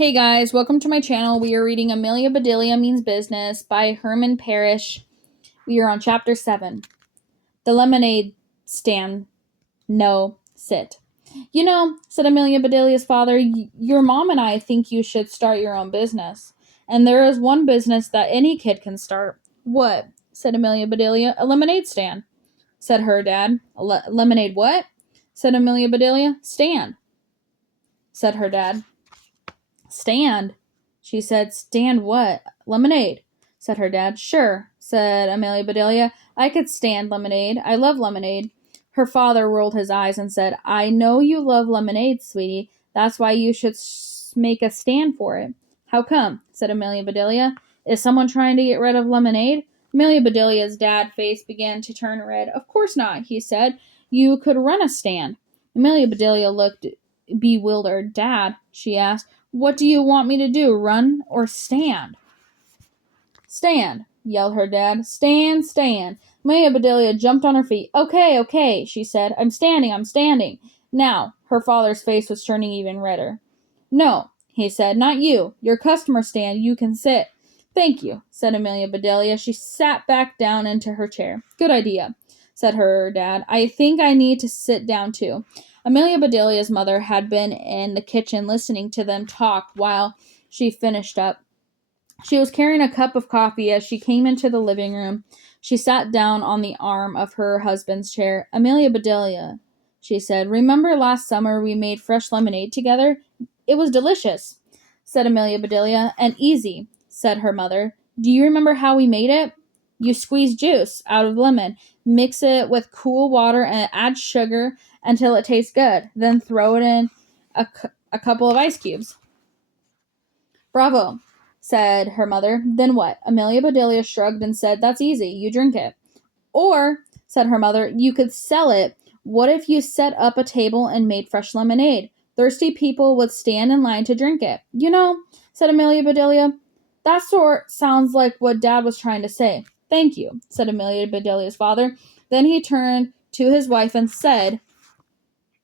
Hey guys, welcome to my channel. We are reading Amelia Bedelia Means Business by Herman Parish. We are on chapter 7. The lemonade stand. No, sit. You know, said Amelia Bedelia's father, your mom and I think you should start your own business. And there is one business that any kid can start. What? Said Amelia Bedelia. A lemonade stand, said her dad. Lemonade what? Said Amelia Bedelia. Stand, said her dad. Stand, she said. Stand what? Lemonade, said her dad. Sure, said Amelia Bedelia. I could stand lemonade. I love lemonade. Her father rolled his eyes and said, I know you love lemonade, sweetie. That's why you should make a stand for it. How come? Said Amelia Bedelia. Is someone trying to get rid of lemonade? Amelia Bedelia's dad's face began to turn red. Of course not, he said. You could run a stand. Amelia Bedelia looked bewildered. Dad, she asked, what do you want me to do, run or stand? Stand, yelled her dad. Stand, stand. Amelia Bedelia jumped on her feet. Okay, she said. I'm standing. Now, her father's face was turning even redder. No, he said, not you. Your customer stand, you can sit. Thank you, said Amelia Bedelia. She sat back down into her chair. Good idea, said her dad. I think I need to sit down too. Amelia Bedelia's mother had been in the kitchen listening to them talk while she finished up. She was carrying a cup of coffee as she came into the living room. She sat down on the arm of her husband's chair. Amelia Bedelia, she said, remember last summer we made fresh lemonade together? It was delicious, said Amelia Bedelia. And easy, said her mother. Do you remember how we made it? You squeeze juice out of lemon, mix it with cool water, and add sugar until it tastes good. Then throw it in a couple of ice cubes. Bravo, said her mother. Then what? Amelia Bedelia shrugged and said, that's easy. You drink it. Or, said her mother, you could sell it. What if you set up a table and made fresh lemonade? Thirsty people would stand in line to drink it. You know, said Amelia Bedelia, that sort sounds like what Dad was trying to say. Thank you, said Amelia Bedelia's father. Then he turned to his wife and said,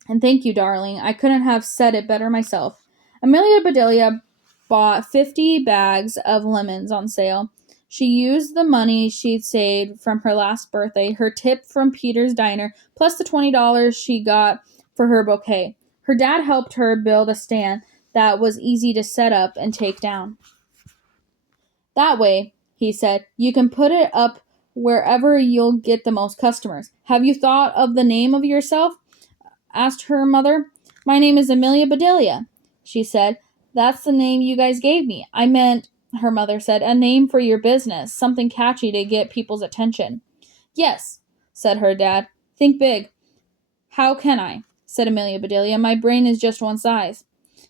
and thank you, darling. I couldn't have said it better myself. Amelia Bedelia bought 50 bags of lemons on sale. She used the money she'd saved from her last birthday, her tip from Peter's diner, plus the $20 she got for her bouquet. Her dad helped her build a stand that was easy to set up and take down. That way, he said, you can put it up wherever you'll get the most customers. Have you thought of the name of yourself? Asked her mother. My name is Amelia Bedelia, she said. That's the name you guys gave me. I meant, her mother said, a name for your business, something catchy to get people's attention. Yes, said her dad. Think big. How can I? Said Amelia Bedelia. My brain is just one size.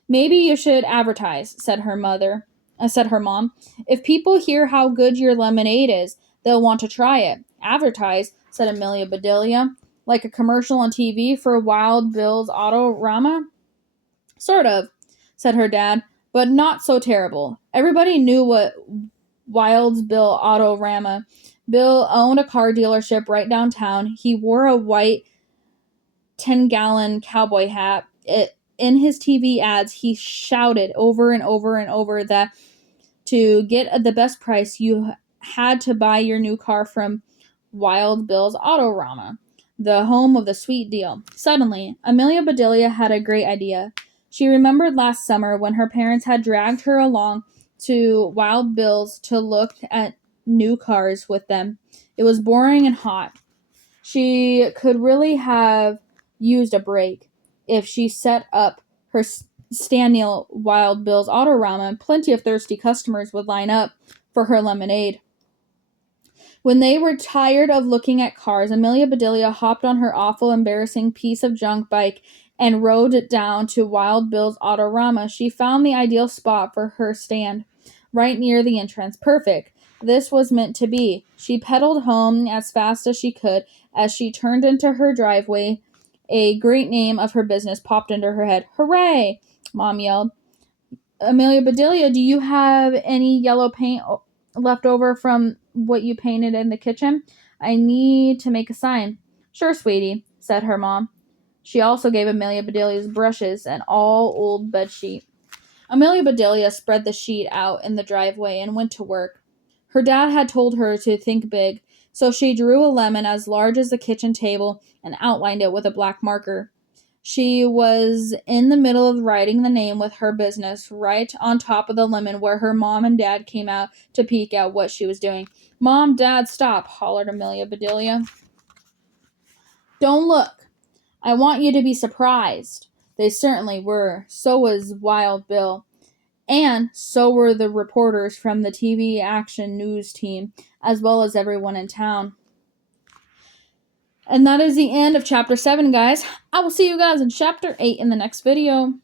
Maybe you should advertise, said her mom. If people hear how good your lemonade is, they'll want to try it. Advertise, said Amelia Bedelia. Like a commercial on TV for Wild Bill's Autorama? Sort of, said her dad, but not so terrible. Everybody knew what Wild Bill Autorama. Bill owned a car dealership right downtown. He wore a white 10-gallon cowboy hat. In his TV ads, he shouted over and over that to get the best price, you had to buy your new car from Wild Bill's Autorama, the home of the sweet deal. Suddenly, Amelia Bedelia had a great idea. She remembered last summer when her parents had dragged her along to Wild Bill's to look at new cars with them. It was boring and hot. She could really have used a break. If she set up her stand near Wild Bill's Autorama, plenty of thirsty customers would line up for her lemonade. When they were tired of looking at cars, Amelia Bedelia hopped on her awful, embarrassing piece of junk bike and rode it down to Wild Bill's Autorama. She found the ideal spot for her stand, right near the entrance. Perfect. This was meant to be. She pedaled home as fast as she could. As she turned into her driveway, a great name of her business popped into her head. Hooray! Mom yelled. Amelia Bedelia, do you have any yellow paint left over from what you painted in the kitchen? I need to make a sign. Sure, sweetie, said her mom. She also gave Amelia Bedelia's brushes and all old bedsheet. Amelia Bedelia spread the sheet out in the driveway and went to work. Her dad had told her to think big, so she drew a lemon as large as the kitchen table and outlined it with a black marker. She was in the middle of writing the name with her business right on top of the lemon where her mom and dad came out to peek at what she was doing. "Mom, Dad, stop," hollered Amelia Bedelia. "Don't look. I want you to be surprised." They certainly were. So was Wild Bill. And so were the reporters from the TV Action News team, as well as everyone in town. And that is the end of chapter 7, guys. I will see you guys in chapter 8 in the next video.